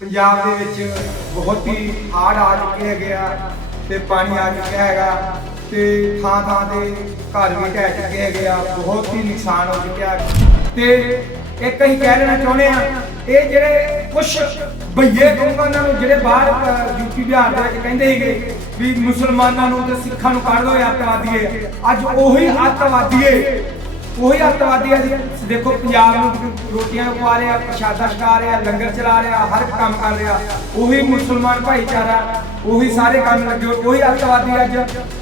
ਪੰਜਾਬ ਦੇ ਵਿੱਚ ਬਹੁਤ ਹੀ ਹਾੜ ਆ ਚੁੱਕੇ ਹੈਗੇ ਆ ਤੇ ਪਾਣੀ ਆ ਚੁੱਕਿਆ ਹੈਗਾ ਤੇ ਥਾਂ ਥਾਂ ਤੇ ਘਰ ਵੀ ਢਹਿ ਚੁੱਕੇ ਹੈਗੇ ਆ ਬਹੁਤ ਹੀ ਨੁਕਸਾਨ ਹੋ ਚੁੱਕਿਆ। ਤੇ ਇੱਕ ਅਸੀਂ ਕਹਿ ਲੈਣਾ ਚਾਹੁੰਦੇ ਆ ਇਹ ਜਿਹੜੇ ਕੁਝ ਬਈਏ ਕਹੂੰਗਾ ਉਹਨਾਂ ਨੂੰ ਜਿਹੜੇ ਬਾਹਰ ਅ, ਯੂਪੀ ਬਿਹਾਰ ਦੇ ਵਿੱਚ ਕਹਿੰਦੇ ਸੀਗੇ ਵੀ ਮੁਸਲਮਾਨਾਂ ਨੂੰ ਤੇ ਸਿੱਖਾਂ ਨੂੰ ਕੱਢ ਲਓ ਅੱਤਵਾਦੀਏ ਅੱਜ ਉਹੀ ਅੱਤਵਾਦੀਏ ਉਹੀ ਅੱਤਵਾਦੀ ਅਸੀਂ ਦੇਖੋ ਪੰਜਾਬ ਨੂੰ ਰੋਟੀਆਂ ਖਵਾ ਰਿਹਾ ਪ੍ਰਸ਼ਾਦਾ ਛਕਾ ਰਿਹਾ ਲੰਗਰ ਚਲਾ ਰਿਹਾ ਹਰ ਕੰਮ ਕਰ ਰਿਹਾ। ਉਹੀ ਮੁਸਲਮਾਨ ਭਾਈਚਾਰਾ ਉਹੀ ਸਾਰੇ ਕੰਮ ਲੱਗੇ ਹੋਏ, ਉਹੀ ਅੱਤਵਾਦੀ ਅੱਜ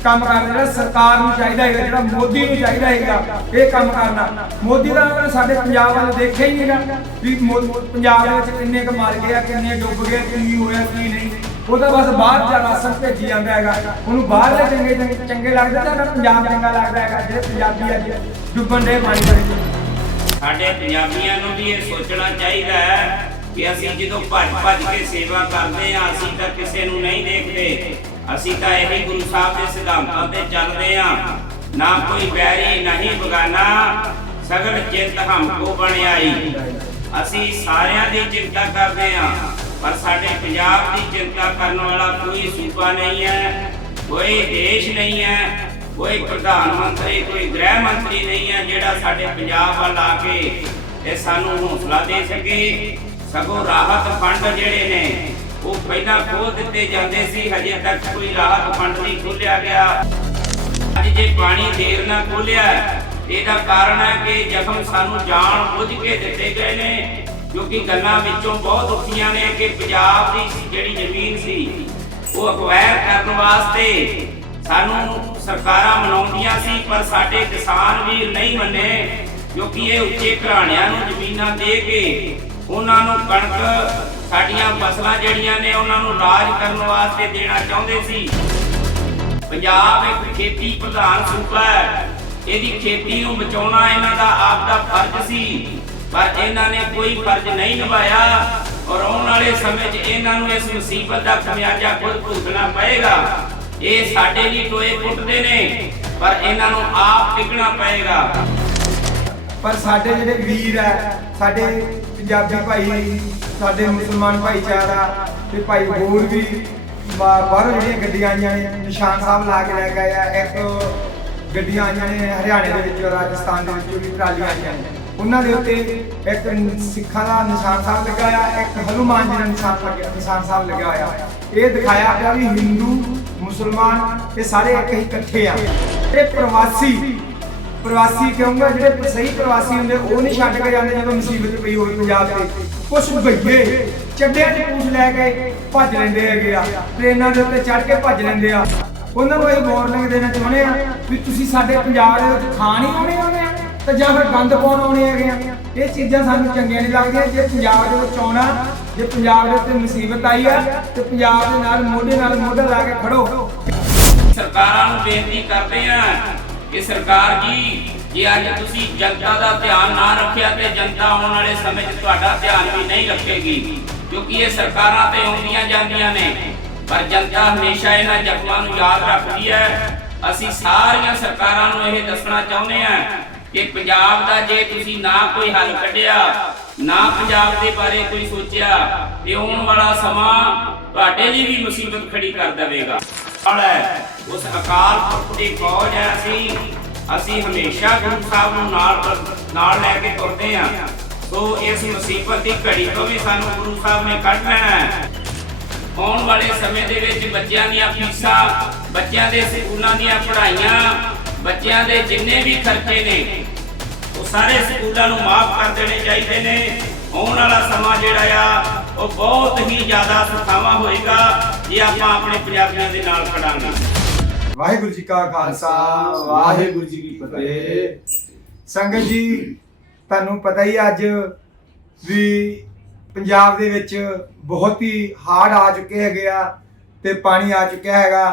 ਕੰਮ ਕਰ ਰਿਹਾ ਸਰਕਾਰ ਨੂੰ ਚਾਹੀਦਾ ਹੈਗਾ ਜਿਹੜਾ ਮੋਦੀ ਨੂੰ ਚਾਹੀਦਾ ਹੈਗਾ ਇਹ ਕੰਮ ਕਰਨਾ। ਮੋਦੀ ਦਾ ਉਹਨਾਂ ਨੇ ਸਾਡੇ ਪੰਜਾਬ ਵੱਲ ਦੇਖਿਆ ਹੀ ਨਹੀਂਗਾ ਵੀ ਮੋ- ਪੰਜਾਬ ਦੇ ਵਿੱਚ ਕਿੰਨੇ ਕੁ ਮਰ ਗਏ ਆ ਕਿੰਨੇ ਡੁੱਬ ਗਏ ਕੀ ਹੋਇਆ ਕੀ ਨਹੀਂ। ਉਹ ਬਸ ਬਾਹਰ ਜਾ ਰਾਸ਼ਨ ਭੇਜੀ ਜਾਂਦਾ ਹੈਗਾ, ਉਹਨੂੰ ਬਾਹਰਲੇ ਚੰਗੇ ਚੰਗੇ ਚੰਗੇ ਲੱਗਦੇ ਤਾਂ ਉਹਨੂੰ ਪੰਜਾਬ ਚੰਗਾ ਲੱਗਦਾ ਹੈਗਾ, ਜਿਹੜੇ ਪੰਜਾਬੀ ਅੱਜ ਡੁੱਬਣ ਦੇ ਪਾਣੀ ਵਿੱਚ ਸਾਡੇ ਪੰਜਾਬੀਆਂ ਨੂੰ ਵੀ ਇਹ ਸੋਚਣਾ ਚਾਹੀਦਾ ਹੈ ਕਿ ਅਸੀਂ ਜਦੋਂ ਭੱਜ ਭੱਜ ਕੇ ਸੇਵਾ ਕਰਦੇ ਹਾਂ, ਅਸੀਂ ਤਾਂ ਕਿਸੇ ਨੂੰ ਨਹੀਂ ਦੇਖਦੇ। ਅਸੀਂ ਤਾਂ ਇਹੀ ਗੁਰੂ ਸਾਹਿਬ ਦੇ ਸਿਧਾਂਤਾਂ ਤੇ ਚੱਲਦੇ ਹਾਂ। ਨਾ ਕੋਈ ਬੈਰੀ ਨਹੀਂ ਬਗਾਨਾ। ਸਗਲ ਚਿੰਤ ਹਮਕੋ ਬਣਾਈ ਅਸੀਂ ਸਾਰਿਆਂ ਦੀ ਚਿੰਤਾ ਕਰਦੇ ਹਾਂ। ਪਰ ਸਾਡੇ ਪੰਜਾਬ ਦੀ ਚਿੰਤਾ ਕਰਨ ਵਾਲਾ ਕੋਈ ਸੂਬਾ ਨਹੀਂ ਹੈ, ਕੋਈ ਦੇਸ਼ ਨਹੀਂ ਹੈ, ਕੋਈ ਪ੍ਰਧਾਨ ਮੰਤਰੀ, ਕੋਈ ਗ੍ਰਹਿ ਮੰਤਰੀ ਨਹੀਂ ਹੈ ਜਿਹੜਾ ਸਾਡੇ ਪੰਜਾਬ ਵੱਲ ਆ ਕੇ ਇਹ ਸਾਨੂੰ ਹੌਸਲਾ ਦੇ ਸਕੇ। ਸਗੋਂ ਰਾਹਤ ਫੰਡ ਜਿਹੜੇ ਨੇ, ਉਹ ਪਹਿਲਾਂ ਖੋਲ ਦਿੱਤੇ ਜਾਂਦੇ ਸੀ, ਹਜੇ ਤੱਕ ਕੋਈ ਰਾਹਤ ਫੰਡ ਨਹੀਂ ਖੋਲਿਆ ਗਿਆ। ਅੱਜ ਜੇ ਪਾਣੀ ਦੇਰ ਨਾਲ ਖੋਲਿਆ ਇਹਦਾ ਕਾਰਨ ਹੈ ਕਿ ਜ਼ਖਮ ਸਾਨੂੰ ਜਾਣ ਬੁੱਝ ਕੇ ਦਿੱਤੇ ਗਏ ਨੇ। ਕਿਉਂਕਿ ਗੱਲਾਂ ਵਿੱਚੋਂ ਬਹੁਤ ਉੱਠੀਆਂ ਨੇ ਕਿ ਪੰਜਾਬ ਦੀ ਜਿਹੜੀ ਜ਼ਮੀਨ ਸੀ, ਉਹ ਅਕਵਾਇਰ ਕਰਨ ਵਾਸਤੇ ਸਾਨੂੰ ਸਰਕਾਰਾਂ ਮਨਾਉਂਦੀਆਂ ਸੀ, ਪਰ ਸਾਡੇ ਕਿਸਾਨ ਵੀਰ ਨਹੀਂ ਮੰਨੇ, ਕਿਉਂਕਿ ਇਹ ਉੱਚੇ ਘਰਾਣਿਆਂ ਨੂੰ ਜ਼ਮੀਨਾਂ ਦੇ ਕੇ ਉਹਨਾਂ ਨੂੰ ਕਣਕ, ਸਾਡੀਆਂ ਫਸਲਾਂ ਜਿਹੜੀਆਂ ਨੇ, ਉਹਨਾਂ ਨੂੰ ਰਾਜ ਕਰਨ ਵਾਸਤੇ ਦੇਣਾ ਚਾਹੁੰਦੇ ਸੀ। ਪੰਜਾਬ ਇੱਕ ਖੇਤੀ ਪ੍ਰਧਾਨ ਸੂਬਾ ਹੈ। ਇਹਦੀ ਖੇਤੀ ਨੂੰ ਬਚਾਉਣਾ ਇਹਨਾਂ ਦਾ ਆਪ ਦਾ ਫਰਜ਼ ਸੀ। ਪਰ ਇਹਨਾਂ ਨੇ ਕੋਈ ਫਰਜ਼ ਨਹੀਂ ਨਿਭਾਇਆ ਔਰ ਆਉਣ ਵਾਲੇ ਸਮੇਂ 'ਚ ਇਹਨਾਂ ਨੂੰ ਇਸ ਮੁਸੀਬਤ ਦਾ ਖਮਿਆਜਾ ਖੁਦ ਭੁਗਤਣਾ ਪਏਗਾ। ਇਹ ਸਾਡੇ ਲਈ ਟੋਏ ਪੁੱਟਦੇ ਨੇ, ਪਰ ਇਹਨਾਂ ਨੂੰ ਆਪ ਟਿਕਣਾ ਪਏਗਾ। ਪਰ ਸਾਡੇ ਜਿਹੜੇ ਵੀਰ ਹੈ ਸਾਡੇ ਪੰਜਾਬੀ ਭਾਈ, ਸਾਡੇ ਮੁਸਲਮਾਨ ਭਾਈਚਾਰਾ ਤੇ ਭਾਈ ਹੋਰ ਵੀ ਬਾਹਰੋਂ ਜਿਹੜੀਆਂ ਗੱਡੀਆਂ ਆਈਆਂ ਨੇ, ਨਿਸ਼ਾਨ ਸਾਹਿਬ ਲਾ ਕੇ ਲੈ ਕੇ ਆ, ਇੱਕ ਗੱਡੀਆਂ ਆਈਆਂ ਨੇ ਹਰਿਆਣੇ ਦੇ ਵਿੱਚੋਂ, ਰਾਜਸਥਾਨ ਦੇ ਵਿੱਚੋਂ ਵੀ ਟਰਾਲੀਆਂ ਆਈਆਂ ਨੇ। ਉਹਨਾਂ ਦੇ ਉੱਤੇ ਇੱਕ ਸਿੱਖਾਂ ਦਾ ਨਿਸ਼ਾਨ ਸਾਹਿਬ ਲੱਗਾ ਹੋਇਆ, ਇੱਕ ਹਨੂਮਾਨ ਜੀ ਦਾ ਨਿਸ਼ਾਨ ਲੱਗਿਆ ਨਿਸ਼ਾਨ ਸਾਹਿਬ ਲੱਗਿਆ ਹੋਇਆ। ਇਹ ਦਿਖਾਇਆ ਗਿਆ ਵੀ ਹਿੰਦੂ, ਮੁਸਲਮਾਨ ਇਹ ਸਾਰੇ ਇੱਕ ਹੀ ਇਕੱਠੇ ਆ। ਇਹ ਪ੍ਰਵਾਸੀ ਪ੍ਰਵਾਸੀ ਕਹੂੰਗਾ ਜਿਹੜੇ ਸਹੀ ਪ੍ਰਵਾਸੀ ਹੁੰਦੇ, ਉਹ ਨਹੀਂ ਛੱਡ ਕੇ ਜਾਂਦੇ ਜਦੋਂ ਮੁਸੀਬਤ ਪਈ ਹੋਵੇ ਪੰਜਾਬ ਤੇ। ਕੁਝ ਭਈਏ ਚੱਡਿਆਂ 'ਚ ਪੂਛ ਲੈ ਕੇ ਭੱਜ ਲੈਂਦੇ ਹੈਗੇ ਆ। ਟ੍ਰੇਨਾਂ ਦੇ ਉੱਤੇ ਚੜ ਕੇ ਭੱਜ ਲੈਂਦੇ ਆ। ਉਹਨਾਂ ਨੂੰ ਇਹ ਵਾਰਨਿੰਗ ਦੇਣਾ ਚਾਹੁੰਦੇ ਆ ਵੀ ਤੁਸੀਂ ਸਾਡੇ ਪੰਜਾਬ ਦੇ ਵਿੱਚ ਖਾਣ ਹੀ ਆਉਣੇ ਆਉਣੇ ਤੇ ਜਾਂ ਫਿਰ ਗੰਦ ਪਾਉਣ ਆਉਣੇ ਹੈਗੇ ਆ। ਇਹ ਚੀਜ਼ਾਂ ਸਾਨੂੰ ਚੰਗੀਆਂ ਨਹੀਂ ਲੱਗਦੀਆਂ। ਜੇ ਪੰਜਾਬ ਦੇ ਵਿੱਚ ਆਉਣਾ, ਜੇ ਪੰਜਾਬ ਦੇ ਉੱਤੇ ਮੁਸੀਬਤ ਆਈ ਆ, ਤੇ ਪੰਜਾਬ ਦੇ ਨਾਲ ਮੋਢੇ ਨਾਲ ਮੋਢਾ ਲਾ ਕੇ ਖੜੋ। ਸਰਕਾਰਾਂ ਨੂੰ ਬੇਨਤੀ ਕਰਦੇ ਆ ਕਿ ਸਰਕਾਰ ਜੀ, ਜੇ ਅੱਜ ਤੁਸੀਂ ਜਨਤਾ ਦਾ ਧਿਆਨ ਨਾ ਰੱਖਿਆ ਤੇ ਜਨਤਾ ਆਉਣ ਵਾਲੇ ਸਮੇਂ 'ਚ ਤੁਹਾਡਾ ਧਿਆਨ ਵੀ ਨਹੀਂ ਰੱਖੇਗੀ, ਕਿਉਂਕਿ ਇਹ ਸਰਕਾਰਾਂ ਤੇ ਆਉਂਦੀਆਂ ਜਾਂਦੀਆਂ ਨੇ। ਪਰ ਜਨਤਾ ਹਮੇਸ਼ਾ ਇਹਨਾਂ ਜ਼ਖਮਾਂ ਨੂੰ ਯਾਦ ਰੱਖਦੀ ਹੈ। ਅਸੀਂ ਸਾਰੀਆਂ ਸਰਕਾਰਾਂ ਨੂੰ ਇਹ ਦੱਸਣਾ ਚਾਹੁੰਦੇ ਹਾਂ ਕਿ ਪੰਜਾਬ ਦਾ ਜੇ ਤੁਸੀਂ ਨਾ ਕੋਈ ਹੱਲ ਕੱਢਿਆ, ਨਾ ਪੰਜਾਬ ਦੇ ਬਾਰੇ ਕੋਈ ਸੋਚਿਆ, ਤੇ ਆਉਣ ਵਾਲਾ ਸਮਾਂ ਤੁਹਾਡੇ ਲਈ ਵੀ ਮੁਸੀਬਤ ਖੜੀ ਕਰ ਦੇਵੇਗਾ। ਨਾਲ ਉਸ ਅਕਾਲ ਪੁਰਖ ਦੀ ਫੌਜ ਹੈ ਅਸੀਂ ਅਸੀਂ ਹਮੇਸ਼ਾ ਗੁਰੂ ਸਾਹਿਬ ਨੂੰ ਨਾਲ ਨਾਲ ਲੈ ਕੇ ਤੁਰਦੇ ਹਾਂ। ਸੋ ਇਸ ਮੁਸੀਬਤ ਦੀ ਘੜੀ ਤੋਂ ਵੀ ਸਾਨੂੰ ਗੁਰੂ ਸਾਹਿਬ ਨੇ ਕੱਢ ਲੈਣਾ ਹੈ। ਆਉਣ ਵਾਲੇ ਸਮੇਂ ਦੇ ਵਿੱਚ ਬੱਚਿਆਂ ਦੀਆਂ ਫੀਸਾਂ, ਬੱਚਿਆਂ ਦੇ ਸਕੂਲਾਂ ਦੀਆਂ ਪੜ੍ਹਾਈਆਂ ਬੱਚਿਆਂ ਦੇ ਜਿੰਨੇ ਵੀ ਖਰਚੇ ਨੇ, ਉਹ ਸਾਰੇ ਸਕੂਲਾਂ ਨੂੰ ਮਾਫ ਕਰ ਦੇਣੇ ਚਾਹੀਦੇ ਨੇ। ਆਉਣ ਵਾਲਾ ਸਮਾਂ ਜਿਹੜਾ ਆ, ਉਹ ਬਹੁਤ ਹੀ ਜ਼ਿਆਦਾ ਸੁਖਾਵਾਂ ਹੋਏਗਾ, ਜੇ ਆਪਾਂ ਆਪਣੇ ਪੰਜਾਬੀਆਂ ਦੇ ਨਾਲ ਖੜਾਂਗੇ ਵਾਹਿਗੁਰੂ ਜੀ ਕਾ ਖਾਲਸਾ, ਵਾਹਿਗੁਰੂ ਜੀ ਕੀ ਫਤਿਹ। ਸੰਗਤ ਜੀ, ਤੁਹਾਨੂੰ ਪਤਾ ਹੀ ਅੱਜ ਵੀ ਪੰਜਾਬ ਦੇ ਵਿੱਚ ਬਹੁਤ ਹੀ ਹਾੜ ਆ ਚੁੱਕੇ ਹੈਗੇ ਆ ਤੇ ਪਾਣੀ ਆ ਚੁੱਕਿਆ ਹੈਗਾ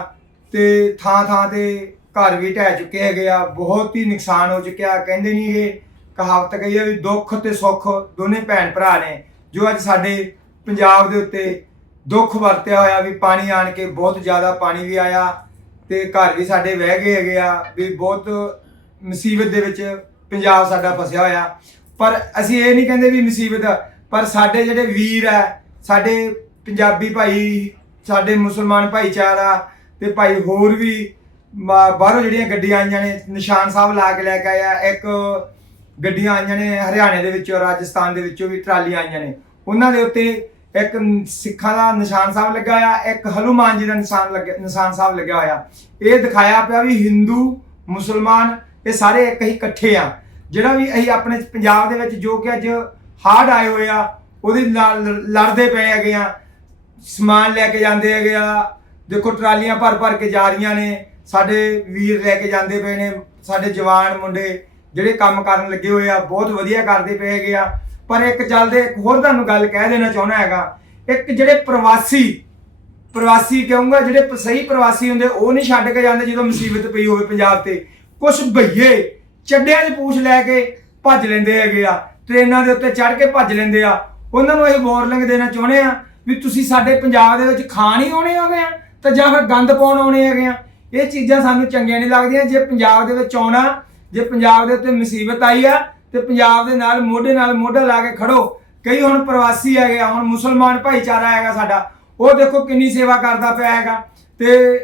ਤੇ ਥਾਂ ਥਾਂ ਤੇ ਘਰ ਵੀ ਢਹਿ ਚੁੱਕੇ ਹੈਗੇ ਆ ਬਹੁਤ ਹੀ ਨੁਕਸਾਨ ਹੋ ਚੁੱਕਿਆ, ਕਹਿੰਦੇ ਨਹੀਂ ਇਹ ਕਹਾਵਤ ਕਹੀ ਹੈ ਵੀ ਦੁੱਖ ਤੇ ਸੁੱਖ ਦੋਨੇ ਭੈਣ ਭਰਾ ਨੇ, ਜੋ ਅੱਜ ਸਾਡੇ ਪੰਜਾਬ ਦੇ ਉੱਤੇ ਦੁੱਖ ਵਰਤਿਆ ਹੋਇਆ ਵੀ ਪਾਣੀ ਆਣ ਕੇ ਬਹੁਤ ਜ਼ਿਆਦਾ ਪਾਣੀ ਵੀ ਆਇਆ ਤੇ ਘਰ ਵੀ ਸਾਡੇ ਵਹਿ ਗਏ ਹੈਗੇ ਆ, ਵੀ ਬਹੁਤ ਮੁਸੀਬਤ ਦੇ ਵਿੱਚ ਪੰਜਾਬ ਸਾਡਾ ਫਸਿਆ ਹੋਇਆ। ਪਰ ਅਸੀਂ ਇਹ ਨਹੀਂ ਕਹਿੰਦੇ ਵੀ ਮੁਸੀਬਤ, ਪਰ ਸਾਡੇ ਜਿਹੜੇ ਵੀਰ ਆ, ਸਾਡੇ ਪੰਜਾਬੀ ਭਾਈ, ਸਾਡੇ ਮੁਸਲਮਾਨ ਭਾਈਚਾਰਾ ਤੇ ਭਾਈ ਹੋਰ ਵੀ ਮ- ਬਾਹਰੋਂ ਜਿਹੜੀਆਂ ਗੱਡੀਆਂ ਆਈਆਂ ਨੇ, ਨਿਸ਼ਾਨ ਸਾਹਿਬ ਲਾ ਕੇ ਲੈ ਕੇ ਆਇਆ, ਇੱਕ ਗੱਡੀਆਂ ਆਈਆਂ ਨੇ ਹਰਿਆਣੇ ਦੇ ਵਿੱਚੋਂ, ਰਾਜਸਥਾਨ ਦੇ ਵਿੱਚੋਂ ਵੀ ਟਰਾਲੀਆਂ ਆਈਆਂ ਨੇ। ਉਹਨਾਂ ਦੇ ਉੱਤੇ ਇੱਕ ਨ- ਸਿੱਖਾਂ ਦਾ ਨਿਸ਼ਾਨ ਸਾਹਿਬ ਲੱਗਾ ਹੋਇਆ, ਇੱਕ ਹਨੂੰਮਾਨ ਜੀ ਦਾ ਨਿਸ਼ਾਨ ਲੱਗਿਆ ਨਿਸ਼ਾਨ ਸਾਹਿਬ ਲੱਗਿਆ ਹੋਇਆ। ਇਹ ਦਿਖਾਇਆ ਪਿਆ ਵੀ ਹਿੰਦੂ, ਮੁਸਲਮਾਨ, ਇਹ ਸਾਰੇ ਇੱਕ ਹੀ ਇਕੱਠੇ ਆ। ਜਿਹੜਾ ਵੀ ਅਸੀਂ ਆਪਣੇ ਪੰਜਾਬ ਦੇ ਵਿੱਚ ਜੋ ਕਿ ਅੱਜ ਹਾਰਡ ਆਏ ਹੋਏ ਆ, ਉਹਦੇ ਨਾਲ ਲ- ਲੜਦੇ ਪਏ ਹੈਗੇ ਆ। ਸਮਾਨ ਲੈ ਕੇ ਜਾਂਦੇ ਹੈਗੇ ਆ। ਦੇਖੋ ਟਰਾਲੀਆਂ ਭਰ ਭਰ ਕੇ ਜਾ ਰਹੀਆਂ ਨੇ। ਸਾਡੇ ਵੀਰ ਲੈ ਕੇ ਜਾਂਦੇ ਪਏ ਨੇ, ਸਾਡੇ ਜਵਾਨ ਮੁੰਡੇ ਜਿਹੜੇ ਕੰਮ ਕਰਨ ਲੱਗੇ ਹੋਏ ਆ, ਬਹੁਤ ਵਧੀਆ ਕਰਦੇ ਪਏ ਹੈਗੇ ਆ। ਪਰ ਇੱਕ ਚੱਲਦੇ ਇੱਕ ਹੋਰ ਤੁਹਾਨੂੰ ਗੱਲ ਕਹਿ ਦੇਣਾ ਚਾਹੁੰਦਾ ਹੈਗਾ, ਇੱਕ ਜਿਹੜੇ ਪ੍ਰਵਾਸੀ ਪ੍ਰਵਾਸੀ ਕਹੂੰਗਾ, ਜਿਹੜੇ ਸਹੀ ਪ੍ਰਵਾਸੀ ਹੁੰਦੇ, ਉਹ ਨਹੀਂ ਛੱਡ ਕੇ ਜਾਂਦੇ ਜਦੋਂ ਮੁਸੀਬਤ ਪਈ ਹੋਵੇ ਪੰਜਾਬ ਤੇ। ਕੁਝ ਭਈਏ ਚੱਡਿਆਂ 'ਚ ਪੂਛ ਲੈ ਕੇ ਭੱਜ ਲੈਂਦੇ ਹੈਗੇ ਆ, ਟ੍ਰੇਨਾਂ ਦੇ ਉੱਤੇ ਚੜ੍ਹ ਕੇ ਭੱਜ ਲੈਂਦੇ ਆ। ਉਹਨਾਂ ਨੂੰ ਇਹ ਵਾਰਨਿੰਗ ਦੇਣਾ ਚਾਹੁੰਦੇ ਆ ਵੀ ਤੁਸੀਂ ਸਾਡੇ ਪੰਜਾਬ ਦੇ ਵਿੱਚ ਖਾਣ ਹੀ ਆਉਣੇ ਹੋਗੇ ਆ, ਤਾਂ ਜਾਂ ਫਿਰ ਗੰਦ ਪਾਉਣ ਆਉਣੇ ਹੈਗੇ ਆ। ਇਹ ਚੀਜ਼ਾਂ ਸਾਨੂੰ ਚੰਗੀਆਂ ਨਹੀਂ ਲੱਗਦੀਆਂ। ਜੇ ਪੰਜਾਬ ਦੇ ਵਿੱਚ ਆਉਣਾ, ਜੇ ਪੰਜਾਬ ਦੇ ਉੱਤੇ ਮੁਸੀਬਤ ਆਈ ਆ, ਤੇ ਪੰਜਾਬ ਦੇ ਨਾਲ ਮੋਢੇ ਨਾਲ ਮੋਢਾ ਲਾ ਕੇ ਖੜੋ। ਕਈ ਹੁਣ ਪ੍ਰਵਾਸੀ ਹੈਗੇ ਆ, ਹੁਣ ਮੁਸਲਮਾਨ ਭਾਈਚਾਰਾ ਹੈਗਾ ਸਾਡਾ, ਉਹ ਦੇਖੋ ਕਿੰਨੀ ਸੇਵਾ ਕਰਦਾ ਪਿਆ ਹੈਗਾ। ਤੇ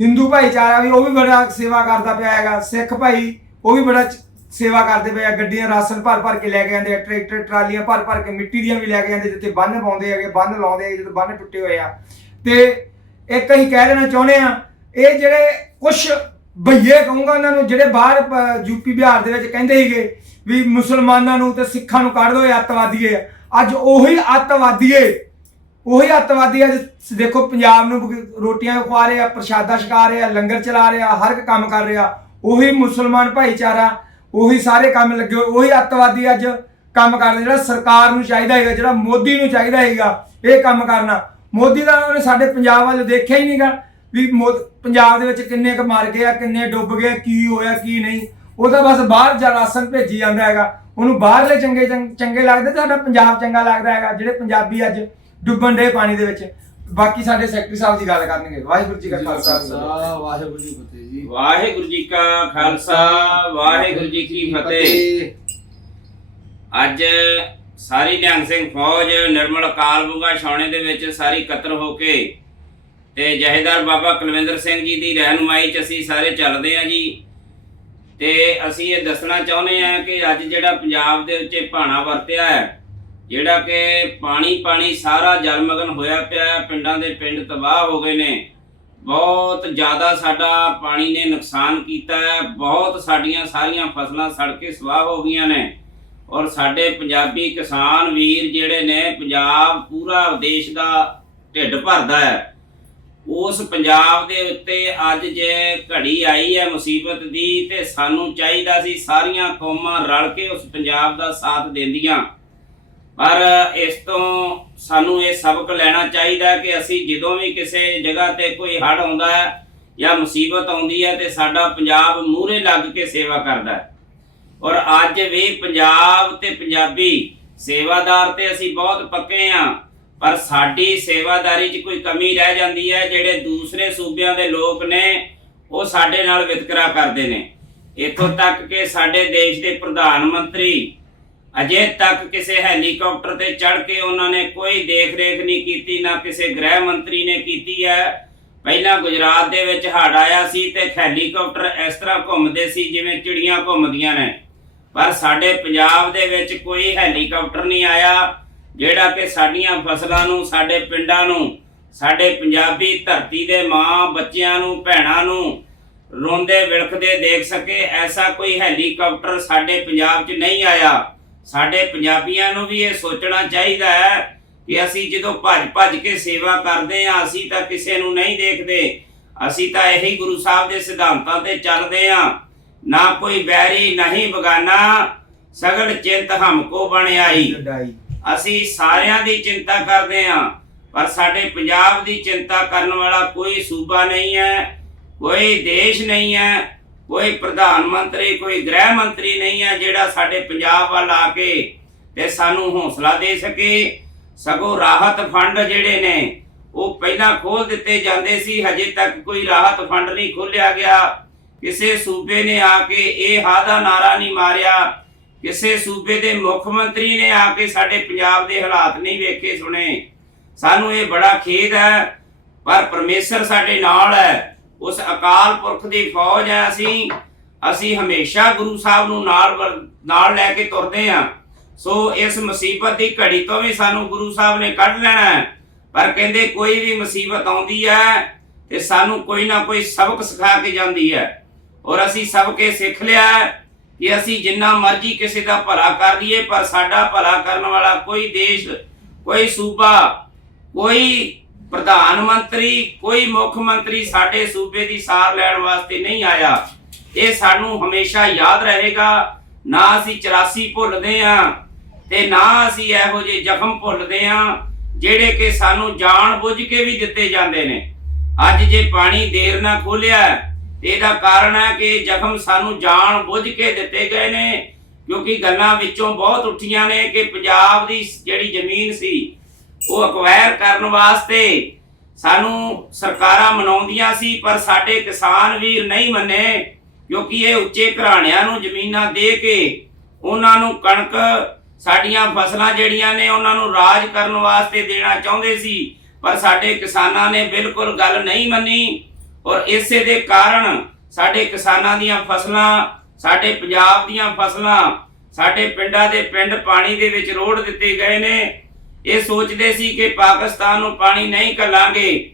ਹਿੰਦੂ ਭਾਈਚਾਰਾ ਵੀ, ਉਹ ਵੀ ਬੜਾ ਸੇਵਾ ਕਰਦਾ ਪਿਆ ਹੈਗਾ। ਸਿੱਖ ਭਾਈ, ਉਹ ਵੀ ਬੜਾ ਚ- ਸੇਵਾ ਕਰਦੇ ਪਏ ਆ। ਗੱਡੀਆਂ ਰਾਸ਼ਨ ਭਰ ਭਰ ਕੇ ਲੈ ਕੇ ਜਾਂਦੇ ਆ, ਟਰੈਕਟਰ, ਟਰਾਲੀਆਂ ਭਰ ਭਰ ਕੇ, ਮਿੱਟੀ ਦੀਆਂ ਵੀ ਲੈ ਕੇ ਜਾਂਦੇ, ਜਿੱਥੇ ਬੰਨ ਪਾਉਂਦੇ ਹੈਗੇ, ਬੰਨ ਲਾਉਂਦੇ ਆ ਜਦੋਂ ਬੰਨ ਟੁੱਟੇ ਹੋਏ ਆ। ਤੇ ਇੱਕ ਅਸੀਂ ਕਹਿ ਦੇਣਾ ਚਾਹੁੰਦੇ ਆ ਇਹ ਜਿਹੜੇ ਕੁਝ ਭਈਏ ਕਹੂੰਗਾ ਉਹਨਾਂ ਨੂੰ, ਜਿਹੜੇ ਬਾਹਰ ਯੂਪੀ ਬਿਹਾਰ ਦੇ ਵਿੱਚ ਕਹਿੰਦੇ ਸੀਗੇ ਵੀ ਮੁਸਲਮਾਨਾਂ ਨੂੰ ਤੇ ਸਿੱਖਾਂ ਨੂੰ ਕੱਢ ਦੋ, ਇਹ ਅੱਤਵਾਦੀਏ ਆ। ਅੱਜ ਉਹੀ ਅੱਤਵਾਦੀਏ ਉਹੀ ਅੱਤਵਾਦੀ ਅੱਜ ਦੇਖੋ ਪੰਜਾਬ ਨੂੰ ਰੋਟੀਆਂ ਖਵਾ ਰਹੇ ਆ ਪ੍ਰਸ਼ਾਦਾ ਛਕਾ ਰਿਹਾ, ਲੰਗਰ ਚਲਾ ਰਿਹਾ, ਹਰ ਇੱਕ ਕੰਮ ਕਰ ਰਿਹਾ। ਉਹੀ ਮੁਸਲਮਾਨ ਭਾਈਚਾਰਾ, ਉਹੀ ਸਾਰੇ ਕੰਮ ਲੱਗੇ ਹੋਏ, ਉਹੀ ਅੱਤਵਾਦੀ ਅੱਜ ਕੰਮ ਕਰਦੇ ਜਿਹੜਾ ਸਰਕਾਰ ਨੂੰ ਚਾਹੀਦਾ ਹੈਗਾ, ਜਿਹੜਾ ਮੋਦੀ ਨੂੰ ਚਾਹੀਦਾ ਹੈਗਾ, ਇਹ ਕੰਮ ਕਰਨਾ। ਮੋਦੀ ਦਾ ਉਹਨੇ ਸਾਡੇ ਪੰਜਾਬ ਵੱਲ ਦੇਖਿਆ ਹੀ ਨਹੀਂਗਾ ਵੀ ਮੋ- ਪੰਜਾਬ ਦੇ ਵਿੱਚ ਕਿੰਨੇ ਕੁ ਮਰ ਗਏ ਆ ਕਿੰਨੇ ਡੁੱਬ ਗਏ ਕੀ ਹੋਇਆ ਕੀ ਨਹੀਂ। ਉਹ ਤਾਂ ਬਸ ਬਾਹਰ ਜਾ ਰਾਸ਼ਨ ਭੇਜੀ ਜਾਂਦਾ ਹੈਗਾ ਉਹਨੂੰ ਬਾਹਰਲੇ ਚੰਗੇ ਚੰਗ- ਲੱਗਦੇ ਤੇ ਸਾਡਾ ਪੰਜਾਬ ਚੰਗਾ ਲੱਗਦਾ ਹੈਗਾ ਜਿਹੜੇ ਪੰਜਾਬੀ ਅੱਜ ਡੁੱਬਣ ਦੇ ਪਾਣੀ ਦੇ ਵਿੱਚ। ਬਾਕੀ ਸਾਡੇ ਸੈਕਟਰੀ ਸਾਹਿਬ ਦੀ ਗੱਲ ਕਰਨਗੇ। ਵਾਹਿਗੁਰੂ ਜੀ ਕਾ ਖਾਲਸਾ। ਵਾਹਿਗੁਰੂ ਜੀ ਕੀ ਫਤਿਹ ਜੀ। ਵਾਹਿਗੁਰੂ ਜੀ ਕਾ ਖਾਲਸਾ ਵਾਹਿਗੁਰੂ ਜੀ ਕੀ ਫਤਿਹ। ਅੱਜ ਸਾਰੀ ਨਿਹੰਗ ਸਿੰਘ ਫੌਜ ਨਿਰਮਲ ਅਕਾਲ ਬੁਗਾ ਛਾਉਣੇ ਦੇ ਵਿੱਚ ਸਾਰੀ ਇਕੱਤਰ ਹੋ ਕੇ ਤੇ ਜਹੇਦਾਰ ਬਾਬਾ ਕੁਲਵਿੰਦਰ ਸਿੰਘ ਜੀ ਦੀ ਰਹਿਨੁਮਾਈ 'ਚ ਅਸੀਂ ਸਾਰੇ ਚੱਲਦੇ ਆ ਜੀ। ਤੇ ਅਸੀਂ ਇਹ ਦੱਸਣਾ ਚਾਹੁੰਦੇ ਆ ਕਿ ਅੱਜ ਜਿਹੜਾ ਪੰਜਾਬ ਦੇ ਉੱਤੇ ਭਾਣਾ ਵਰਤਿਆ ਹੈ, ਜਿਹੜਾ ਕਿ ਪਾਣੀ ਪਾਣੀ ਸਾਰਾ ਜਲਮਗਨ ਹੋਇਆ ਪਿਆ ਹੈ, ਪਿੰਡਾਂ ਦੇ ਪਿੰਡ ਤਬਾਹ ਹੋ ਗਏ ਨੇ। ਬਹੁਤ ਜ਼ਿਆਦਾ ਸਾਡਾ ਪਾਣੀ ਨੇ ਨੁਕਸਾਨ ਕੀਤਾ ਹੈ, ਬਹੁਤ ਸਾਡੀਆਂ ਸਾਰੀਆਂ ਫਸਲਾਂ ਸੜ ਕੇ ਸਵਾਹ ਹੋ ਗਈਆਂ ਨੇ। ਔਰ ਸਾਡੇ ਪੰਜਾਬੀ ਕਿਸਾਨ ਵੀਰ ਜਿਹੜੇ ਨੇ, ਪੰਜਾਬ ਪੂਰਾ ਦੇਸ਼ ਦਾ ਢਿੱਡ ਭਰਦਾ ਹੈ। ਉਸ ਪੰਜਾਬ ਦੇ ਉੱਤੇ ਅੱਜ ਜੇ ਘੜੀ ਆਈ ਹੈ ਮੁਸੀਬਤ ਦੀ ਤੇ ਸਾਨੂੰ ਚਾਹੀਦਾ ਸੀ ਸਾਰੀਆਂ ਕੌਮਾਂ ਰਲ ਕੇ ਉਸ ਪੰਜਾਬ ਦਾ ਸਾਥ ਦਿੰਦੀਆਂ। ਪਰ ਇਸ ਤੋਂ ਸਾਨੂੰ ਇਹ ਸਬਕ ਲੈਣਾ ਚਾਹੀਦਾ ਕਿ ਅਸੀਂ ਜਦੋਂ ਵੀ ਕਿਸੇ ਜਗ੍ਹਾ ਤੇ ਕੋਈ ਹੜ੍ਹ ਆਉਂਦਾ ਹੈ ਜਾਂ ਮੁਸੀਬਤ ਆਉਂਦੀ ਹੈ ਤੇ ਸਾਡਾ ਪੰਜਾਬ ਮੂਹਰੇ ਲੱਗ ਕੇ ਸੇਵਾ ਕਰਦਾ ਹੈ। ਔਰ ਅੱਜ ਵੀ ਪੰਜਾਬ ਤੇ ਪੰਜਾਬੀ ਸੇਵਾਦਾਰ ਤੇ ਅਸੀਂ ਬਹੁਤ ਪੱਕੇ ਆ ਪਰ ਸਾਡੀ ਸੇਵਾਦਾਰੀ 'ਚ ਕੋਈ ਕਮੀ ਰਹਿ ਜਾਂਦੀ ਹੈ, ਜਿਹੜੇ ਦੂਸਰੇ ਸੂਬਿਆਂ ਦੇ ਲੋਕ ਨੇ, ਉਹ ਸਾਡੇ ਨਾਲ ਵਿਤਕਰਾ ਕਰਦੇ ਨੇ। ਇੱਥੋਂ ਤੱਕ ਕਿ ਸਾਡੇ ਦੇਸ਼ ਦੇ ਪ੍ਰਧਾਨ ਮੰਤਰੀ ਅਜੇ ਤੱਕ ਕਿਸੇ ਹੈਲੀਕਾਪਟਰ ਤੇ ਚੜ ਕੇ ਉਹਨਾਂ ਨੇ ਕੋਈ ਦੇਖ ਰੇਖ ਨਹੀਂ ਕੀਤੀ, ਨਾ ਕਿਸੇ ਗ੍ਰਹਿ ਮੰਤਰੀ ਨੇ ਕੀਤੀ ਹੈ। ਪਹਿਲਾਂ ਗੁਜਰਾਤ ਦੇ ਵਿੱਚ ਹੜ੍ਹ ਆਇਆ ਸੀ ਤੇ ਹੈਲੀਕਾਪਟਰ ਇਸ ਤਰ੍ਹਾਂ ਘੁੰਮਦੇ ਸੀ ਜਿਵੇਂ ਚਿੜੀਆਂ ਘੁੰਮਦੀਆਂ ਨੇ। ਪਰ ਸਾਡੇ ਪੰਜਾਬ ਦੇ ਵਿੱਚ ਕੋਈ ਹੈਲੀਕਾਪਟਰ ਨਹੀਂ ਆਇਆ। ਜਿਹੜਾ ਕਿ ਸਾਡੀਆਂ ਫਸਲਾਂ ਨੂੰ, ਸਾਡੇ ਪਿੰਡਾਂ ਨੂੰ, ਸਾਡੇ ਪੰਜਾਬੀ ਧਰਤੀ ਦੇ ਮਾਂ ਬੱਚਿਆਂ ਨੂੰ, ਭੈਣਾਂ ਨੂੰ ਰੋਂਦੇ ਵਿਲਖਦੇ ਦੇਖ ਸਕੇ, ਐਸਾ ਕੋਈ ਹੈਲੀਕਾਪਟਰ ਸਾਡੇ ਪੰਜਾਬ 'ਚ ਨਹੀਂ ਆਇਆ। ਸਾਡੇ ਪੰਜਾਬੀਆਂ ਨੂੰ ਵੀ ਇਹ ਸੋਚਣਾ ਚਾਹੀਦਾ ਹੈ ਕਿ ਅਸੀਂ ਜਦੋਂ ਭੱਜ ਭੱਜ ਕੇ ਸੇਵਾ ਕਰਦੇ ਹਾਂ, ਅਸੀਂ ਤਾਂ ਕਿਸੇ ਨੂੰ ਨਹੀਂ ਦੇਖਦੇ। ਅਸੀਂ ਤਾਂ ਇਹੀ ਗੁਰੂ ਸਾਹਿਬ ਦੇ ਸਿਧਾਂਤਾਂ ਤੇ ਚੱਲਦੇ ਹਾਂ। ਨਾ ਕੋਈ ਬੈਰੀ ਨਹੀਂ ਬਗਾਨਾ। ਸਗਲ ਚਿੰਤ ਹਮਕੋ ਬਣ ਆਈ। ਅਸੀਂ ਸਾਰਿਆਂ ਦੀ ਚਿੰਤਾ ਕਰਦੇ ਹਾਂ, ਪਰ ਸਾਡੇ ਪੰਜਾਬ ਦੀ ਚਿੰਤਾ ਕਰਨ ਵਾਲਾ ਕੋਈ ਸੂਬਾ ਨਹੀਂ ਹੈ, ਕੋਈ ਦੇਸ਼ ਨਹੀਂ ਹੈ, ਕੋਈ ਪ੍ਰਧਾਨ ਮੰਤਰੀ, ਕੋਈ ਗ੍ਰਹਿ ਮੰਤਰੀ ਨਹੀਂ ਹੈ ਜਿਹੜਾ ਸਾਡੇ ਪੰਜਾਬ ਵੱਲ ਆ ਕੇ ਤੇ ਸਾਨੂੰ ਹੌਸਲਾ ਦੇ ਸਕੇ। ਸਗੋਂ ਰਾਹਤ ਫੰਡ ਜਿਹੜੇ ਨੇ, ਉਹ ਪਹਿਲਾਂ ਖੋਲ ਦਿੱਤੇ ਜਾਂਦੇ ਸੀ, ਹਜੇ ਤੱਕ ਕੋਈ ਰਾਹਤ ਫੰਡ ਨਹੀਂ ਖੋਲਿਆ ਗਿਆ। ਕਿਸੇ ਸੂਬੇ ਨੇ ਆ ਕੇ ਇਹ ਹਾਦਾ ਨਾਰਾ ਨਹੀਂ ਮਾਰਿਆ। ਕਿਸੇ ਸੂਬੇ ਦੇ ਮੁੱਖ ਮੰਤਰੀ ਨੇ ਆ ਕੇ ਸਾਡੇ ਪੰਜਾਬ ਦੇ ਹਾਲਾਤ ਨਹੀਂ ਵੇਖੇ, ਸੁਣੇ। ਸਾਨੂੰ ਇਹ ਬੜਾ ਖੇਦ ਹੈ, ਪਰ ਪਰਮੇਸ਼ਰ ਸਾਡੇ ਨਾਲ ਹੈ। ਉਸ ਅਕਾਲ ਪੁਰਖ ਦੀ ਫੌਜ ਹੈ ਅਸੀਂ। ਅਸੀਂ ਹਮੇਸ਼ਾ ਗੁਰੂ ਸਾਹਿਬ ਨੂੰ ਨਾਲ ਨਾਲ ਲੈ ਕੇ ਤੁਰਦੇ ਹਾਂ। ਸੋ ਇਸ ਮੁਸੀਬਤ ਦੀ ਘੜੀ ਤੋਂ ਵੀ ਸਾਨੂੰ ਗੁਰੂ ਸਾਹਿਬ ਨੇ ਕੱਢ ਲੈਣਾ ਹੈ। ਪਰ ਕਹਿੰਦੇ ਕੋਈ ਵੀ ਮੁਸੀਬਤ ਆਉਂਦੀ ਹੈ ਤੇ ਸਾਨੂੰ ਕੋਈ ਨਾ ਕੋਈ ਸਬਕ ਸਿਖਾ ਕੇ ਜਾਂਦੀ ਹੈ। ਔਰ ਅਸੀਂ ਸਭ ਕੇ ਸਿੱਖ ਲਿਆ ਹੈ। ਕਿ ਅਸੀਂ ਜਿੰਨਾ ਮਰਜ਼ੀ ਕਿਸੇ ਦਾ ਭਲਾ ਕਰ ਲਈਏ, ਪਰ ਸਾਡਾ ਭਲਾ ਕਰਨ ਵਾਲਾ ਕੋਈ ਦੇਸ਼, ਕੋਈ ਸੂਬਾ, ਕੋਈ ਪ੍ਰਧਾਨ ਮੰਤਰੀ, ਕੋਈ ਮੁੱਖ ਮੰਤਰੀ ਸਾਡੇ ਸੂਬੇ ਦੀ ਸਾਰ ਲੈਣ ਵਾਸਤੇ ਨਹੀਂ ਆਇਆ। ਇਹ ਸਾਨੂੰ ਹਮੇਸ਼ਾ ਯਾਦ ਰਹੇਗਾ। ਨਾ ਅਸੀਂ 84 ਭੁੱਲਦੇ ਆ ਤੇ ਨਾ ਅਸੀਂ ਇਹੋ ਜਿਹੇ ਜ਼ਖਮ ਭੁੱਲਦੇ ਆ ਜਿਹੜੇ ਕਿ ਸਾਨੂੰ ਜਾਣ ਬੁੱਝ ਕੇ ਵੀ ਦਿੱਤੇ ਜਾਂਦੇ ਨੇ। ਅੱਜ ਜੇ ਪਾਣੀ ਦੇਰ ਨਾਲ ਖੋਲਿਆ ਇਹਦਾ ਕਾਰਨ ਹੈ ਕਿ ਜ਼ਖਮ ਸਾਨੂੰ ਜਾਣ ਬੁੱਝ ਕੇ ਦਿੱਤੇ ਗਏ ਨੇ, ਕਿਉਂਕਿ ਗੱਲਾਂ ਵਿੱਚੋਂ ਬਹੁਤ ਉੱਠੀਆਂ ਨੇ ਕਿ ਪੰਜਾਬ ਦੀ ਜਿਹੜੀ ਜ਼ਮੀਨ ਸੀ, ਉਹ ਅਕਵਾਇਰ ਕਰਨ ਵਾਸਤੇ ਸਾਨੂੰ ਸਰਕਾਰਾਂ ਮਨਾਉਂਦੀਆਂ ਸੀ, ਪਰ ਸਾਡੇ ਕਿਸਾਨ ਵੀਰ ਨਹੀਂ ਮੰਨੇ, ਕਿਉਂਕਿ ਇਹ ਉੱਚੇ ਘਰਾਣਿਆਂ ਨੂੰ ਜ਼ਮੀਨਾਂ ਦੇ ਕੇ ਉਹਨਾਂ ਨੂੰ ਕਣਕ ਸਾਡੀਆਂ ਫਸਲਾਂ ਜਿਹੜੀਆਂ ਨੇ ਉਹਨਾਂ ਨੂੰ ਰਾਜ ਕਰਨ ਵਾਸਤੇ ਦੇਣਾ ਚਾਹੁੰਦੇ ਸੀ, ਪਰ ਸਾਡੇ ਕਿਸਾਨਾਂ ਨੇ ਬਿਲਕੁਲ ਗੱਲ ਨਹੀਂ ਮੰਨੀ। ਔਰ ਇਸੇ ਦੇ ਕਾਰਨ ਸਾਡੇ ਕਿਸਾਨਾਂ ਦੀਆਂ ਫਸਲਾਂ, ਸਾਡੇ ਪੰਜਾਬ ਦੀਆਂ ਫਸਲਾਂ, ਸਾਡੇ ਪਿੰਡਾਂ ਦੇ ਪਿੰਡ ਪਾਣੀ ਦੇ ਵਿੱਚ ਰੋੜ ਦਿੱਤੇ ਗਏ ਨੇ। ਇਹ ਸੋਚਦੇ ਸੀ ਕਿ ਪਾਕਿਸਤਾਨ ਨੂੰ ਪਾਣੀ ਨਹੀਂ ਕੱਲਾਂਗੇ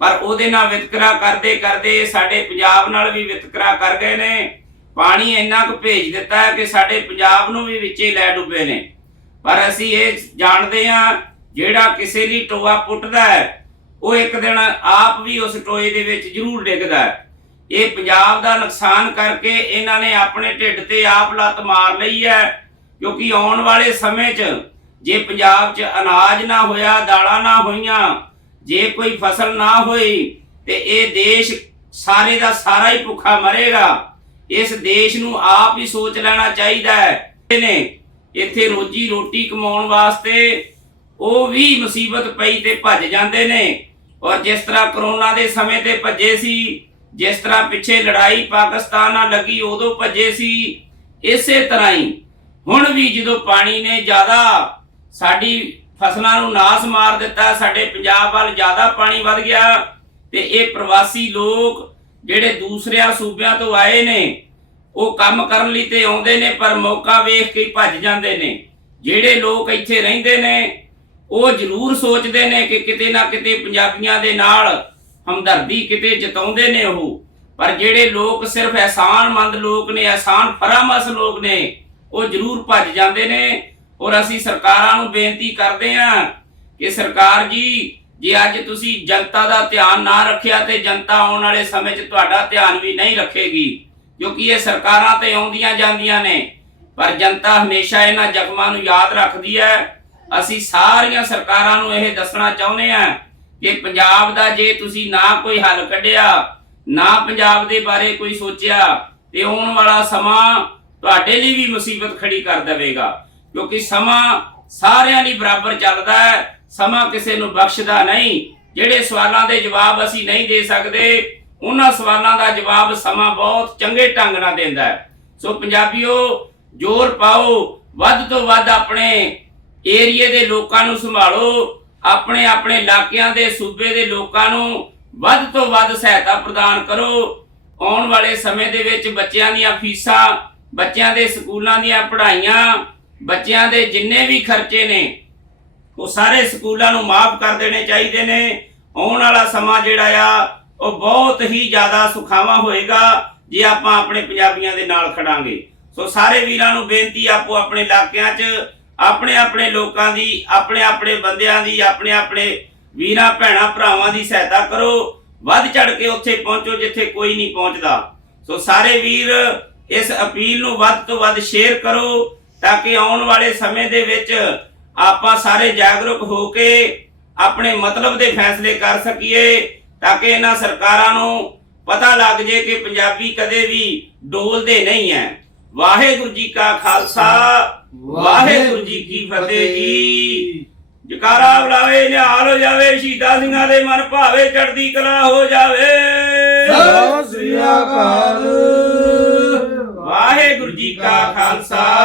ਪਰ ਉਹਦੇ ਨਾਲ ਵਿਤਕਰਾ ਕਰਦੇ ਕਰਦੇ ਸਾਡੇ ਪੰਜਾਬ ਨਾਲ ਵੀ ਵਿਤਕਰਾ ਕਰ ਗਏ ਨੇ। ਪਾਣੀ ਇੰਨਾ ਕੁ ਭੇਜ ਦਿੱਤਾ ਹੈ ਕਿ ਸਾਡੇ ਪੰਜਾਬ ਨੂੰ ਵੀ ਵਿੱਚੇ ਲੈ ਡੁੱਬੇ ਨੇ। ਪਰ ਅਸੀਂ ਇਹ ਜਾਣਦੇ ਹਾਂ, ਜਿਹੜਾ ਕਿਸੇ ਲਈ ਟੋਆ ਪੁੱਟਦਾ ਹੈ ਉਹ ਇੱਕ ਦਿਨ ਆਪ ਵੀ ਉਸ ਟੋਏ ਦੇ ਵਿੱਚ ਜ਼ਰੂਰ ਡਿੱਗਦਾ ਹੈ। ਇਹ ਪੰਜਾਬ ਦਾ ਨੁਕਸਾਨ ਕਰਕੇ ਇਹਨਾਂ ਨੇ ਆਪਣੇ ਢਿੱਡ ਤੇ ਆਪ ਲੱਤ ਮਾਰ ਲਈ ਹੈ, ਕਿਉਂਕਿ ਆਉਣ ਵਾਲੇ ਸਮੇਂ 'ਚ ਜੇ ਪੰਜਾਬ 'ਚ ਅਨਾਜ ਨਾ ਹੋਇਆ, ਦਾਲਾਂ ਨਾ ਹੋਈਆਂ, ਜੇ ਕੋਈ ਫਸਲ ਨਾ ਹੋਈ, ਤੇ ਇਹ ਦੇਸ਼ ਸਾਰੇ ਦਾ ਸਾਰਾ ਹੀ ਭੁੱਖਾ ਮਰੇਗਾ। ਇਸ ਦੇਸ਼ ਨੂੰ ਆਪ ਹੀ ਸੋਚ ਲੈਣਾ ਚਾਹੀਦਾ ਹੈ। ਨੇ ਇੱਥੇ ਰੋਜੀ ਰੋਟੀ ਕਮਾਉਣ ਵਾਸਤੇ ਉਹ ਵੀ ਮੁਸੀਬਤ ਪਈ ਤੇ ਭੱਜ ਜਾਂਦੇ ਨੇ। ਔਰ ਜਿਸ ਤਰ੍ਹਾਂ ਕਰੋਨਾ ਦੇ ਸਮੇਂ ਤੇ ਭੱਜੇ ਸੀ, ਜਿਸ ਤਰ੍ਹਾਂ ਪਿੱਛੇ ਲੜਾਈ ਪਾਕਿਸਤਾਨ ਨਾਲ ਲੱਗੀ, ਉਦੋਂ ਭੱਜੇ ਸੀ। ਇਸੇ ਤਰ੍ਹਾਂ ਹੀ ਹੁਣ ਵੀ ਜਦੋਂ ਪਾਣੀ ਨੇ ਜ਼ਿਆਦਾ ਸਾਡੀ ਫਸਲਾਂ ਨੂੰ ਨਾਸ ਮਾਰ ਦਿੱਤਾ, ਸਾਡੇ ਪੰਜਾਬ ਵੱਲ ਜ਼ਿਆਦਾ ਪਾਣੀ ਵੱਧ ਗਿਆ ਤੇ ਇਹ ਪ੍ਰਵਾਸੀ ਲੋਕ ਜਿਹੜੇ ਦੂਸਰਿਆਂ ਸੂਬਿਆਂ ਤੋਂ ਆਏ ਨੇ, ਉਹ ਕੰਮ ਕਰਨ ਲਈ ਤੇ ਆਉਂਦੇ ਨੇ, ਪਰ ਮੌਕਾ ਵੇਖ ਕੇ ਭੱਜ ਜਾਂਦੇ ਨੇ। ਜਿਹੜੇ ਲੋਕ ਇੱਥੇ ਰਹਿੰਦੇ ਨੇ ਉਹ ਜ਼ਰੂਰ ਸੋਚਦੇ ਨੇ ਕਿ ਕਿਤੇ ਨਾ ਕਿਤੇ ਪੰਜਾਬੀਆਂ ਦੇ ਨਾਲ ਹਮਦਰਦੀ ਕਿਤੇ ਜਤਾਉਂਦੇ ਨੇ ਉਹ। ਪਰ ਜਿਹੜੇ ਲੋਕ ਸਿਰਫ ਅਹਿਸਾਨਮੰਦ ਲੋਕ ਨੇ, ਅਹਿਸਾਨ ਫਰਾਮਸ ਲੋਕ ਨੇ, ਉਹ ਜ਼ਰੂਰ ਭੱਜ ਜਾਂਦੇ ਨੇ। ਔਰ ਅਸੀਂ ਸਰਕਾਰਾਂ ਨੂੰ ਬੇਨਤੀ ਕਰਦੇ ਹਾਂ ਕਿ ਸਰਕਾਰ ਜੀ, ਜੇ ਅੱਜ ਤੁਸੀਂ ਜਨਤਾ ਦਾ ਧਿਆਨ ਨਾ ਰੱਖਿਆ ਤੇ ਜਨਤਾ ਆਉਣ ਵਾਲੇ ਸਮੇਂ 'ਚ ਤੁਹਾਡਾ ਧਿਆਨ ਵੀ ਨਹੀਂ ਰੱਖੇਗੀ, ਕਿਉਂਕਿ ਇਹ ਸਰਕਾਰਾਂ ਤੇ ਆਉਂਦੀਆਂ ਜਾਂਦੀਆਂ ਨੇ। ਪਰ ਜਨਤਾ ਹਮੇਸ਼ਾ ਇਹਨਾਂ ਜ਼ਖਮਾਂ ਨੂੰ ਯਾਦ ਰੱਖਦੀ ਹੈ। ਅਸੀਂ ਸਾਰੀਆਂ ਸਰਕਾਰਾਂ ਨੂੰ ਇਹ ਦੱਸਣਾ ਚਾਹੁੰਦੇ ਆ ਕਿ ਪੰਜਾਬ ਦਾ ਜੇ ਤੁਸੀਂ ਨਾ ਕੋਈ ਹੱਲ ਕੱਢਿਆ, ਨਾ ਪੰਜਾਬ ਦੇ ਬਾਰੇ ਕੋਈ ਸੋਚਿਆ, ਤੇ ਆਉਣ ਵਾਲਾ ਸਮਾਂ ਤੁਹਾਡੇ ਲਈ ਵੀ ਮੁਸੀਬਤ ਖੜੀ ਕਰ ਦੇਵੇਗਾ। ਕਿਉਂਕਿ ਸਮਾਂ ਸਾਰਿਆਂ ਲਈ ਬਰਾਬਰ ਚੱਲਦਾ ਹੈ, ਸਮਾਂ ਕਿਸੇ ਨੂੰ ਬਖਸ਼ਦਾ ਨਹੀਂ। ਜਿਹੜੇ ਸਵਾਲਾਂ ਦੇ ਜਵਾਬ ਅਸੀਂ ਨਹੀਂ ਦੇ ਸਕਦੇ, ਉਹਨਾਂ ਸਵਾਲਾਂ ਦਾ ਜਵਾਬ ਸਮਾਂ ਬਹੁਤ ਚੰਗੇ ਢੰਗ ਨਾਲ ਦਿੰਦਾ ਹੈ। ਸੋ ਪੰਜਾਬੀਓ, ਜ਼ੋਰ ਪਾਓ, ਵੱਧ ਤੋਂ ਵੱਧ ਆਪਣੇ ਏਰੀਏ ਦੇ ਲੋਕਾਂ ਨੂੰ ਸੰਭਾਲੋ, ਆਪਣੇ ਆਪਣੇ ਇਲਾਕਿਆਂ ਦੇ ਸੂਬੇ ਦੇ ਲੋਕਾਂ ਨੂੰ ਵੱਧ ਤੋਂ ਵੱਧ ਸਹਾਇਤਾ ਪ੍ਰਦਾਨ ਕਰੋ। ਆਉਣ ਵਾਲੇ ਸਮੇਂ ਦੇ ਵਿੱਚ ਬੱਚਿਆਂ ਦੀਆਂ ਫੀਸਾਂ, ਬੱਚਿਆਂ ਦੇ ਸਕੂਲਾਂ ਦੀਆਂ ਪੜ੍ਹਾਈਆਂ, ਬੱਚਿਆਂ ਦੇ ਜਿੰਨੇ ਵੀ ਖਰਚੇ ਨੇ, ਉਹ ਸਾਰੇ ਸਕੂਲਾਂ ਨੂੰ ਮਾਫ ਕਰ ਦੇਣੇ ਚਾਹੀਦੇ ਨੇ। ਆਉਣ ਵਾਲਾ ਸਮਾਂ ਜਿਹੜਾ ਆ, ਉਹ ਬਹੁਤ ਹੀ ਜ਼ਿਆਦਾ ਸੁਖਾਵਾਂ ਹੋਏਗਾ ਜੇ ਆਪਾਂ ਆਪਣੇ ਪੰਜਾਬੀਆਂ ਦੇ ਨਾਲ ਖੜਾਂਗੇ। ਸੋ ਸਾਰੇ ਵੀਰਾਂ ਨੂੰ ਬੇਨਤੀ ਆਪੋ ਆਪਣੇ ਇਲਾਕਿਆਂ 'ਚ ਆਪਣੇ ਆਪਣੇ ਲੋਕਾਂ ਦੀ, ਆਪਣੇ ਆਪਣੇ ਬੰਦਿਆਂ ਦੀ, ਆਪਣੇ ਆਪਣੇ ਵੀਰਾਂ, ਭੈਣਾਂ, ਭਰਾਵਾਂ ਦੀ ਸਹਾਇਤਾ ਕਰੋ। ਵੱਧ ਚੜ ਕੇ ਉੱਥੇ ਪਹੁੰਚੋ ਜਿੱਥੇ ਕੋਈ ਨਹੀਂ ਪਹੁੰਚਦਾ। ਸੋ ਸਾਰੇ ਵੀਰ, ਇਸ ਅਪੀਲ ਨੂੰ ਵੱਧ ਤੋਂ ਵੱਧ ਸ਼ੇਅਰ ਕਰੋ ਤਾਂ ਕਿ ਆਉਣ ਵਾਲੇ ਸਮੇਂ ਦੇ ਵਿੱਚ ਆਪਾਂ ਸਾਰੇ ਜਾਗਰੂਕ ਹੋ ਕੇ ਆਪਣੇ ਮਤਲਬ ਦੇ ਫੈਸਲੇ ਕਰ ਸਕੀਏ ਤਾਂ ਕਿ ਇਹਨਾਂ ਸਰਕਾਰਾਂ ਨੂੰ ਪਤਾ ਲੱਗ ਜੇ ਕਿ ਪੰਜਾਬੀ ਕਦੇ ਵੀ ਡੋਲਦੇ ਨਹੀਂ ਹੈ। ਵਾਹਿਗੁਰੂ ਜੀ ਕਾ ਖਾਲਸਾ। ਵਾਹਿਗੁਰੂ ਜੀ ਕੀ ਫਤਿਹ ਜੀ। ਜਕਾਰਾ ਬੁਲਾਵੇ ਨਿਹਾਲ ਹੋ ਜਾਵੇ ਸ਼ਹੀਦਾਂ ਸਿੰਘਾਂ ਦੇ ਮਨ ਭਾਵੇ ਚੜ੍ਹਦੀ ਕਲਾ ਹੋ ਜਾਵੇ। ਸਤਿ ਸ੍ਰੀ ਅਕਾਲ। ਵਾਹਿਗੁਰੂ ਜੀ ਕਾ ਖਾਲਸਾ।